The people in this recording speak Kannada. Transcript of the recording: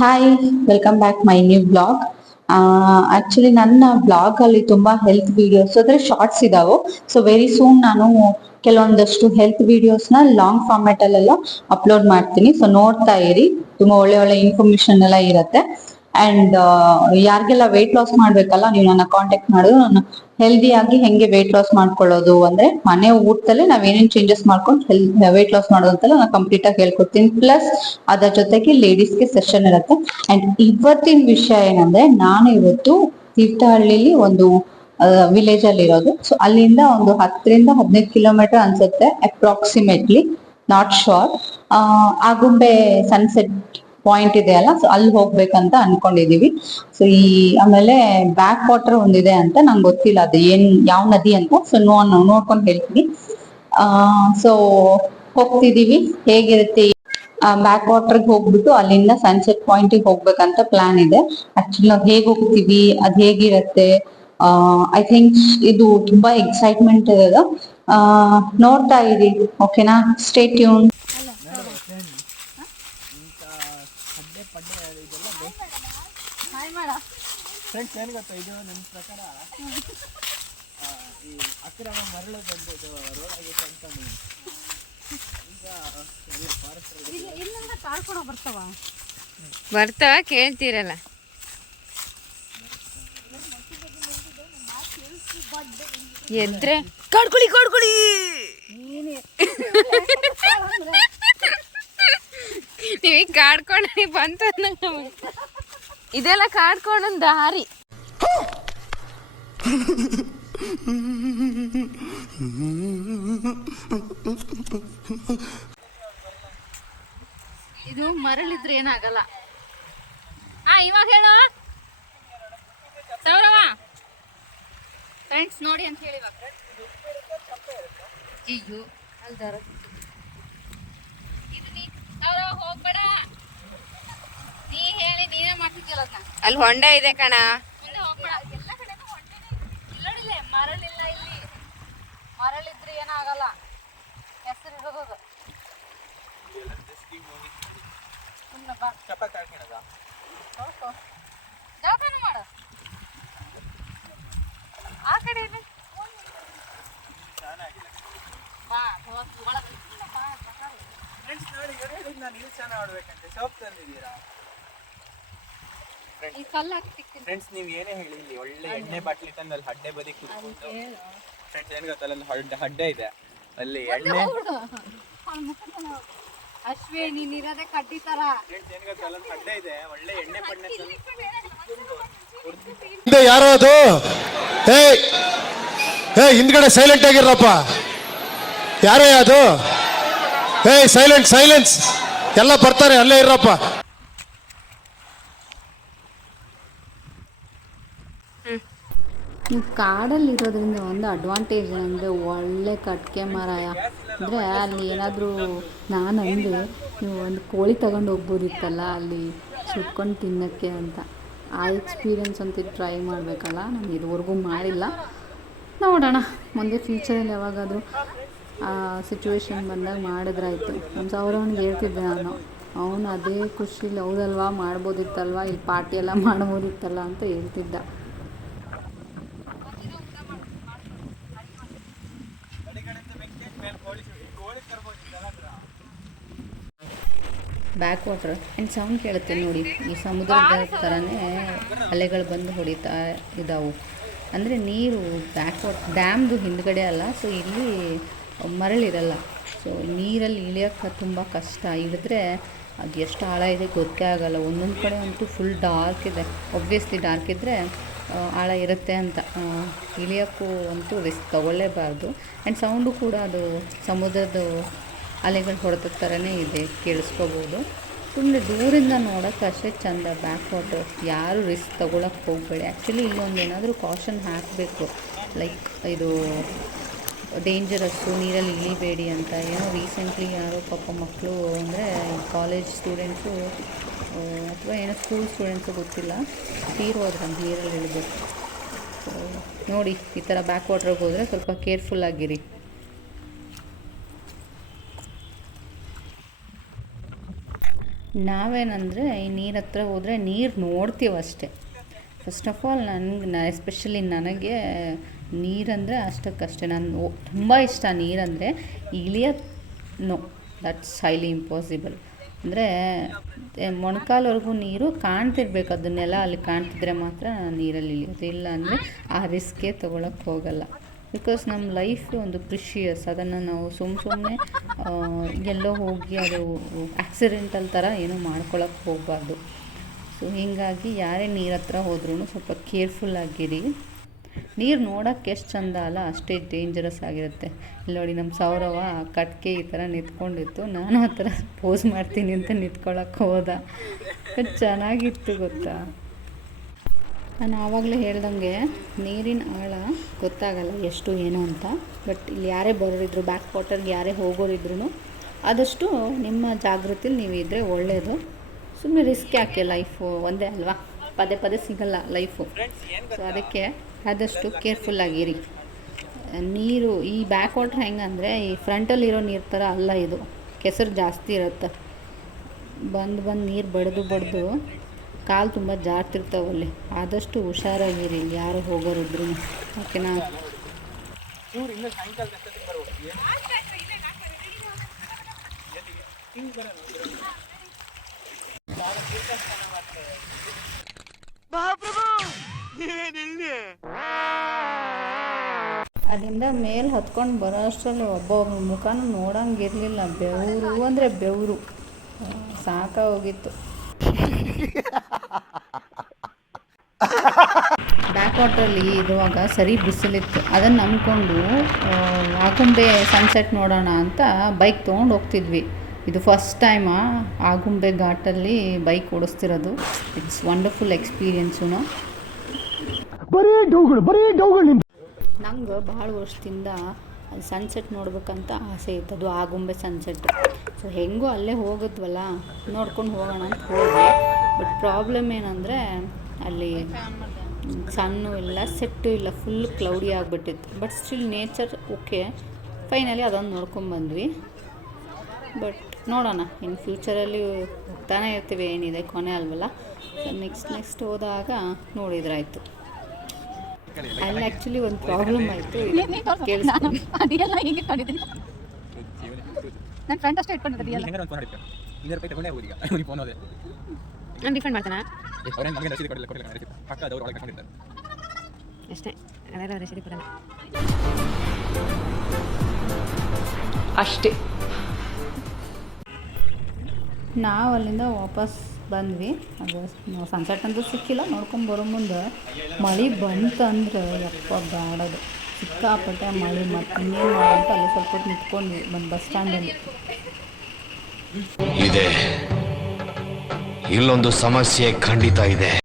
Hi, welcome back my new blog. Actually ನನ್ನ ಬ್ಲಾಗ್ ಅಲ್ಲಿ ತುಂಬಾ ಹೆಲ್ತ್ ವಿಡಿಯೋಸ್ ಅಂದ್ರೆ ಶಾರ್ಟ್ಸ್ ಇದಾವೆ. ಸೊ ವೆರಿ ಸೂನ್ ನಾನು ಕೆಲವೊಂದಷ್ಟು ಹೆಲ್ತ್ ವಿಡಿಯೋಸ್ ನ ಲಾಂಗ್ ಫಾರ್ಮ್ಯಾಟ್ ಅಲ್ಲೆಲ್ಲ ಅಪ್ಲೋಡ್ ಮಾಡ್ತೀನಿ. ಸೊ ನೋಡ್ತಾ ಇರಿ, ತುಂಬಾ ಒಳ್ಳೆ ಒಳ್ಳೆ ಇನ್ಫಾರ್ಮೇಶನ್ ಎಲ್ಲ ಇರತ್ತೆ. ಅಂಡ್ ಯಾರಿಗೆಲ್ಲ ವೆಯ್ಟ್ ಲಾಸ್ ಮಾಡ್ಬೇಕಲ್ಲ, ನೀವು ನನ್ನ ಕಾಂಟ್ಯಾಕ್ಟ್ ಮಾಡೋದು. ನಾನು ಹೆಲ್ದಿ ಆಗಿ ಹೆಂಗೆ ವೆಯ್ಟ್ ಲಾಸ್ ಮಾಡ್ಕೊಳ್ಳೋದು ಅಂದ್ರೆ ಮನೆ ಊಟದಲ್ಲೇ ನಾವ್ ಏನೇನ್ ಚೇಂಜಸ್ ಮಾಡ್ಕೊಂಡು ವೆಯ್ಟ್ ಲಾಸ್ ಮಾಡೋದು ಅಂತೆಲ್ಲ ನಾನು ಕಂಪ್ಲೀಟ್ ಆಗಿ ಹೇಳ್ಕೊಡ್ತೀನಿ. ಪ್ಲಸ್ ಅದರ ಜೊತೆಗೆ ಲೇಡೀಸ್ಗೆ ಸೆಷನ್ ಇರುತ್ತೆ. ಅಂಡ್ ಇವತ್ತಿನ ವಿಷಯ ಏನಂದ್ರೆ, ನಾನು ಇವತ್ತು ತೀರ್ಥಹಳ್ಳಿಲಿ ಒಂದು ವಿಲೇಜ್ ಅಲ್ಲಿ ಇರೋದು. ಸೊ ಅಲ್ಲಿಂದ ಒಂದು 10 ರಿಂದ 15 ಕಿಲೋಮೀಟರ್ ಅನ್ಸುತ್ತೆ approximately, not sure. Agumbe sunset point ಇದೆ ಅಲ್ಲ, ಸೊ ಅಲ್ಲಿ ಹೋಗ್ಬೇಕಂತ ಅನ್ಕೊಂಡಿದೀವಿ. ಸೊ ಆಮೇಲೆ ಬ್ಯಾಕ್ ವಾಟರ್ ಒಂದಿದೆ ಅಂತ ನಂಗೆ ಗೊತ್ತಿಲ್ಲ ಅದು ಯಾವ ನದಿ ಅಂತ. ಸೊ ನೋಡ್ಕೊಂಡು ಹೇಳ್ತೀನಿ. ಸೊ ಹೋಗ್ತಿದೀವಿ, ಹೇಗಿರುತ್ತೆ ಬ್ಯಾಕ್ ವಾಟರ್ಗೆ ಹೋಗ್ಬಿಟ್ಟು ಅಲ್ಲಿಂದ ಸನ್ಸೆಟ್ ಪಾಯಿಂಟ್ ಹೋಗ್ಬೇಕಂತ ಪ್ಲಾನ್ ಇದೆ. ಆಕ್ಚುಲಿ ನಾವು ಹೇಗ್ ಹೋಗ್ತೀವಿ, ಅದ್ ಹೇಗಿರತ್ತೆ, ಐ ಥಿಂಕ್ ಇದು ತುಂಬಾ ಎಕ್ಸೈಟ್ಮೆಂಟ್ ಇದೆ. ನೋಡ್ತಾ ಇರಿ, ಓಕೆನಾ? Stay tune. ಫ್ರೆಂಡ್ಸ್ ಏನು ಗೊತ್ತಾ, ಇದು ನನ್ನ ಪ್ರಕಾರ ಈ ಅಕ್ರಮ ಮರಳು ಬಂದದ್ದು ರೋಡ್ ಆಗೈತೆ ಅನ್ಕೊಂಡು ಈಗ ಎಲ್ಲ ಫಾರೆಸ್ಟ್ ಬರ್ತಾವ ಕೇಳ್ತೀರಲ್ಲ. ಎದ್ರೆ ಕಾಡ್ಕೊಳಿ ನೀವೀಗ ಕಾಡ್ಕೊಂಡು ಬಂತ ಇದೆಲ್ಲ ಕಾಡ್ಕೊಂಡೊಂದು ದಾರಿ. ಇದು ಮರಳಿದ್ರೆ ಏನಾಗಲ್ಲ. ಇವಾಗ ಹೇಳು ಸೌರವ. ಫ್ರೆಂಡ್ಸ್ ನೋಡಿ ಅಂತ ಹೇಳಿ ಇವಾಗ. ಅಯ್ಯೋ ಅಲ್ದಾರ ಇದು ನೀ ಸೌರವ ಹೋಗ್ಬೇಡ, ನೀ ಹೇಳಿ ನೀನೇ ಮಾಡ್ತಿದ್ಯಲ್ಲ. ಅಲ್ಲಿ ಹೊಂಡ ಇದೆ ಕಣ, ಮುಂದೆ ಹೋಗ್ಬೇಡ. ಎಲ್ಲ ಕಡೆನೂ ಹೊಂಡನೇ ಇಲ್ಲೋಡಿಲ್ಲ, ಮರಳಿಲ್ಲ ಇಲ್ಲಿ. ಮರಳಿದ್ರೆ ಏನಾಗಲ್ಲ, ಹೆಸರು ಇರೋದು. ಜೋಪಾನ ಮಾಡು. ಆ ಕಡೆ ಫ್ರೆಂಡ್ಸ್ ನೀವು ಏನೇ ಹೇಳಿ, ಇಲ್ಲಿ ಒಳ್ಳೆ ಎಣ್ಣೆ ಬಾಟ್ಲಿ ತಂದು ಅಲ್ಲಿ ಹಡ್ಡೆ ಬದಿ ಕೂತ್ಕೊಂಡು ಫ್ರೆಂಡ್ಸ್ ಏನು ಗೊತ್ತಲ್ಲ, ಒಂದು ಹಡ್ಡೆ ಇದೆ ಅಲ್ಲಿ ಎಣ್ಣೆ. ಅಶ್ವೇ ನೀನಿರೋದೇ ಕಡ್ಡಿ ತರ. ಫ್ರೆಂಡ್ಸ್ ಏನು ಗೊತ್ತಲ್ಲ, ಒಂದು ಹಡ್ಡೆ ಇದೆ, ಒಳ್ಳೆ ಎಣ್ಣೆ ಪಣ್ಣೆ ಯಾರೋ ಅದು. ಹಿಂದ್ಗಡೆ ಸೈಲೆಂಟ್ ಆಗಿರಪ್ಪ. ಯಾರೇ ಅದು? ಸೈಲೆನ್ಸ್ ಎಲ್ಲ ಬರ್ತಾರೆ, ಅಲ್ಲೇ ಇರಪ್ಪ. ನೀವು ಕಾಡಲ್ಲಿ ಇರೋದ್ರಿಂದ ಒಂದು ಅಡ್ವಾಂಟೇಜ್ ಅಂದರೆ ಒಳ್ಳೆ ಕಟ್ಗೆ ಮರಾಯ. ಅಂದರೆ ಅಲ್ಲಿ ಏನಾದರೂ ನಾನು ಅಂದೆ, ನೀವು ಒಂದು ಕೋಳಿ ತಗೊಂಡು ಹೋಗ್ಬೋದಿತ್ತಲ್ಲ ಅಲ್ಲಿ ಸುಟ್ಕೊಂಡು ತಿನ್ನೋಕ್ಕೆ ಅಂತ. ಆ ಎಕ್ಸ್ಪೀರಿಯೆನ್ಸ್ ಅಂತ ಟ್ರೈ ಮಾಡಬೇಕಲ್ಲ. ನಾನು ಇದುವರೆಗೂ ಮಾಡಿಲ್ಲ, ನೋಡೋಣ ಮುಂದೆ ಫ್ಯೂಚರಲ್ಲಿ ಯಾವಾಗಾದರೂ ಆ ಸಿಚುವೇಶನ್ ಬಂದಾಗ ಮಾಡಿದ್ರಾಯ್ತು. ನಮ್ಮ ಸೌರವನಿಗೆ ಹೇಳ್ತಿದ್ದೆ ನಾನು, ಅವನು ಅದೇ ಖುಷಿಲಿ ಹೌದಲ್ವಾ ಮಾಡ್ಬೋದಿತ್ತಲ್ವ, ಇಲ್ಲಿ ಪಾರ್ಟಿ ಎಲ್ಲ ಮಾಡ್ಬೋದಿತ್ತಲ್ಲ ಅಂತ ಹೇಳ್ತಿದ್ದ. ಬ್ಯಾಕ್ ವಾಟರ್ ಆ್ಯಂಡ್ ಸೌಂಡ್ ಕೇಳುತ್ತೆ ನೋಡಿ. ಈ ಸಮುದ್ರದ ಥರನೇ ಅಲೆಗಳು ಬಂದು ಹೊಡಿತಾ ಇದ್ದಾವೆ. ಅಂದರೆ ನೀರು ಬ್ಯಾಕ್ ವಾಟರ್ ಡ್ಯಾಮ್ದು ಹಿಂದ್ಗಡೆ ಅಲ್ಲ, ಸೊ ಇಲ್ಲಿ ಮರಳಿರಲ್ಲ. ಸೊ ನೀರಲ್ಲಿ ಇಳಿಯೋಕ್ಕೆ ತುಂಬ ಕಷ್ಟ. ಇಳಿದ್ರೆ ಅದು ಎಷ್ಟು ಆಳ ಇದೆ ಗೊತ್ತೇ ಆಗೋಲ್ಲ. ಒಂದೊಂದು ಕಡೆ ಅಂತೂ ಫುಲ್ ಡಾರ್ಕ್ ಇದೆ. ಒಬ್ವಿಯಸ್ಲಿ ಡಾರ್ಕ್ ಇದ್ದರೆ ಆಳ ಇರುತ್ತೆ ಅಂತ. ಇಳಿಯೋಕ್ಕೂ ಅಂತೂ ರಿಸ್ಕ್ ತಗೊಳ್ಳೇಬಾರ್ದು. ಆ್ಯಂಡ್ ಸೌಂಡು ಕೂಡ ಅದು ಸಮುದ್ರದ ಅಲೆಗಳು ಹೊಡೆದ ಥರನೇ ಇದೆ, ಕೇಳಿಸ್ಕೋಬೋದು. ಸುಮ್ಮನೆ ದೂರಿಂದ ನೋಡೋಕ್ಕೆ ಅಷ್ಟೇ ಚೆಂದ ಬ್ಯಾಕ್ ವಾಟರ್. ಯಾರು ರಿಸ್ಕ್ ತೊಗೊಳಕ್ಕೆ ಹೋಗಬೇಡಿ. ಆ್ಯಕ್ಚುಲಿ ಇಲ್ಲೊಂದು ಏನಾದರೂ ಕಾಷನ್ ಹಾಕಬೇಕು, ಲೈಕ್ ಇದು ಡೇಂಜರಸ್ಸು, ನೀರಲ್ಲಿ ಇಳಿಬೇಡಿ ಅಂತ. ಏನೋ ರೀಸೆಂಟ್ಲಿ ಯಾರೋ ಪಾಪ ಮಕ್ಕಳು ಅಂದರೆ ಕಾಲೇಜ್ ಸ್ಟೂಡೆಂಟ್ಸು ಅಥವಾ ಏನೋ ಸ್ಕೂಲ್ ಸ್ಟೂಡೆಂಟ್ಸು ಗೊತ್ತಿಲ್ಲ, ತೀರೋದ್ರೆ ನೀರಲ್ಲಿ ಇಳಿಬೇಕು. ನೋಡಿ, ಈ ಥರ ಬ್ಯಾಕ್ ವಾಟ್ರಿಗೆ ಹೋದರೆ ಸ್ವಲ್ಪ ಕೇರ್ಫುಲ್ಲಾಗಿರಿ. ನಾವೇನಂದರೆ ಈ ನೀರು ಹತ್ರ ಹೋದರೆ ನೀರು ನೋಡ್ತೀವಿ ಅಷ್ಟೇ. ಫಸ್ಟ್ ಆಫ್ ಆಲ್ ಎಸ್ಪೆಷಲಿ ನನಗೆ ನೀರಂದರೆ ಅಷ್ಟಕ್ಕಷ್ಟೇ. ನಾನು ತುಂಬ ಇಷ್ಟ ನೀರಂದರೆ. ಇಳಿಯೋದು ನೋ, ದಟ್ಸ್ ಹೈಲಿ ಇಂಪಾಸಿಬಲ್. ಅಂದರೆ ಮೊಣಕಾಲ್ವರೆಗೂ ನೀರು ಕಾಣ್ತಿರ್ಬೇಕು, ಅದನ್ನೆಲ್ಲ ಅಲ್ಲಿ ಕಾಣ್ತಿದ್ರೆ ಮಾತ್ರ ನೀರಲ್ಲಿ ಇಳಿಯೋದು. ಇಲ್ಲ ಅಂದರೆ ಆ ರಿಸ್ಕೇ ತೊಗೊಳಕ್ಕೆ ಹೋಗಲ್ಲ. ಬಿಕಾಸ್ ನಮ್ಮ ಲೈಫ್ ಒಂದು ಪ್ರಿಷಿಯಸ್. ಅದನ್ನು ನಾವು ಸುಮ್ಮನೆ ಎಲ್ಲೋ ಹೋಗಿ ಅದು ಆಕ್ಸಿಡೆಂಟಲ್ ಥರ ಏನೂ ಮಾಡ್ಕೊಳಕ್ಕೆ ಹೋಗಬಾರ್ದು. ಸೊ ಹೀಗಾಗಿ ಯಾರೇ ನೀರು ಹತ್ರ ಹೋದ್ರೂ ಸ್ವಲ್ಪ ಕೇರ್ಫುಲ್ಲಾಗಿರಿ. ನೀರು ನೋಡೋಕ್ಕೆ ಎಷ್ಟು ಚೆಂದ ಅಲ್ಲ, ಅಷ್ಟೇ ಡೇಂಜರಸ್ ಆಗಿರುತ್ತೆ. ಇಲ್ಲಿ ನೋಡಿ, ನಮ್ಮ ಸೌರವ ಕಟ್ಗೆ ಈ ಥರ ನಿಂತ್ಕೊಂಡಿತ್ತು. ನಾನು ಆ ಥರ ಪೋಸ್ ಮಾಡ್ತೀನಿ ಅಂತ ನಿಂತ್ಕೊಳ್ಳೋಕೆ ಹೋದ. ಚೆನ್ನಾಗಿತ್ತು ಗೊತ್ತಾ. ನಾನು ಆವಾಗಲೇ ಹೇಳ್ದಂಗೆ ನೀರಿನ ಆಳ ಗೊತ್ತಾಗಲ್ಲ ಎಷ್ಟು ಏನು ಅಂತ. ಬಟ್ ಇಲ್ಲಿ ಯಾರೇ ಬರೋರಿದ್ರು, ಬ್ಯಾಕ್ ವಾಟರ್ಗೆ ಯಾರೇ ಹೋಗೋರಿದ್ರು ಆದಷ್ಟು ನಿಮ್ಮ ಜಾಗೃತಿಲಿ ನೀವು ಇದ್ದರೆ ಒಳ್ಳೆಯದು. ಸುಮ್ಮನೆ ರಿಸ್ಕ್ ಯಾಕೆ, ಲೈಫು ಒಂದೇ ಅಲ್ವಾ, ಪದೇ ಪದೇ ಸಿಗಲ್ಲ ಲೈಫು. ಸೊ ಅದಕ್ಕೆ ಆದಷ್ಟು ಕೇರ್ಫುಲ್ಲಾಗಿರಿ. ನೀರು ಈ ಬ್ಯಾಕ್ ವಾಟ್ರ್ ಹೆಂಗಂದರೆ ಈ ಫ್ರಂಟಲ್ಲಿರೋ ನೀರು ಥರ ಅಲ್ಲ, ಇದು ಕೆಸರು ಜಾಸ್ತಿ ಇರುತ್ತೆ. ಬಂದು ನೀರು ಬಡ್ದು ಕಾಲು ತುಂಬ ಜಾರ್ತಿರ್ತಾವಲ್ಲಿ. ಆದಷ್ಟು ಹುಷಾರಾಗಿರಿ ಇಲ್ಲಿ ಯಾರು ಹೋಗೋರಿದ್ರು, ಓಕೆನಾ. ಅಲ್ಲಿಂದ ಮೇಲೆ ಹತ್ಕೊಂಡು ಬರೋ ಅಷ್ಟರಲ್ಲಿ ಒಬ್ಬೊಬ್ಬರ ಮುಖನೂ ನೋಡೋಂಗಿರಲಿಲ್ಲ. ಬೆವರು ಅಂದರೆ ಬೆವರು, ಸಾಕಾಗೋಗಿತ್ತು. ಬ್ಯಾಕ್ ವಾಟ್ರಲ್ಲಿ ಇರುವಾಗ ಸರಿ ಬಿಸಿಲಿತ್ತು. ಅದನ್ನು ನಂಬ್ಕೊಂಡು ಆಗುಂಬೆ ಸನ್ಸೆಟ್ ನೋಡೋಣ ಅಂತ ಬೈಕ್ ತೊಗೊಂಡು ಹೋಗ್ತಿದ್ವಿ. ಇದು ಫಸ್ಟ್ ಟೈಮಾ ಆಗುಂಬೆ ಘಾಟಲ್ಲಿ ಬೈಕ್ ಓಡಿಸ್ತಿರೋದು. It's wonderful experience. ನಂಗೆ ಭಾಳ ವರ್ಷದಿಂದ ಅದು ಸನ್ಸೆಟ್ ನೋಡ್ಬೇಕಂತ ಆಸೆ ಇತ್ತು, ಅದು ಆಗುಂಬೆ ಸನ್ಸೆಟ್. ಸೊ ಹೆಂಗೂ ಅಲ್ಲೇ ಹೋಗಿದ್ವಲ್ಲ, ನೋಡ್ಕೊಂಡು ಹೋಗೋಣ ಅಂತ ಹೋದೆ. ಬಟ್ ಪ್ರಾಬ್ಲಮ್ ಏನಂದರೆ ಅಲ್ಲಿ ಸಣ್ಣು ಇಲ್ಲ, ಸೆಟ್ಟು ಇಲ್ಲ, ಫುಲ್ ಕ್ಲೌಡಿ ಆಗಿಬಿಟ್ಟಿತ್ತು. But still nature okay. Finally ಅದೊಂದು ನೋಡ್ಕೊಂಬಂದ್ವಿ. ಬಟ್ ನೋಡೋಣ, ಇನ್ನು ಫ್ಯೂಚರಲ್ಲಿ ಹೋಗ್ತಾನೆ ಇರ್ತೀವಿ, ಏನಿದೆ ಕೊನೆ ಅಲ್ವಲ್ಲ. ಸೊ ನೆಕ್ಸ್ಟ್ ಹೋದಾಗ ನೋಡಿದ್ರಾಯ್ತು. ಅಲ್ಲಿ ಆ್ಯಕ್ಚುಲಿ ಒಂದು ಪ್ರಾಬ್ಲಮ್ ಆಯಿತು. ನನ್ನ ಫ್ರೆಂಡ್ ಅಷ್ಟೇ ಇಟ್ಕೊಂಡಿದ್ದೆ. ನಾನು ಡಿಫೆಂಡ್ ಮಾಡ್ತಾನೆ ಅಷ್ಟೇ, ಅದೇ ರಸೀದಿ ಕೊಡಲ್ಲ ಅಷ್ಟೇ. ನಾವು ಅಲ್ಲಿಂದ ವಾಪಸ್ ಬಂದ್ವಿ. ಅದು ಸನ್ಸೆಟ್ ಅಂತೂ ಸಿಕ್ಕಿಲ್ಲ. ನೋಡ್ಕೊಂಡು ಬರೋ ಮುಂದೆ ಮಳೆ ಬಂತಂದ್ರೆ ಯಪ್ಪ ಬ್ಯಾಡದು, ಸಿಕ್ಕಾಪಟ್ಟೆ ಮಳೆ. ಮತ್ತು ಇನ್ನೇನು ಮಾಡೋಂತ ಅಲ್ಲಿ ಸ್ವಲ್ಪ ಹೊತ್ತು ನಿಂತ್ಕೊಂಡ್ವಿ ಬಸ್ ಸ್ಟ್ಯಾಂಡಲ್ಲಿ. ಇದೆ, ಇಲ್ಲೊಂದು ಸಮಸ್ಯೆ ಖಂಡಿತ ಇದೆ.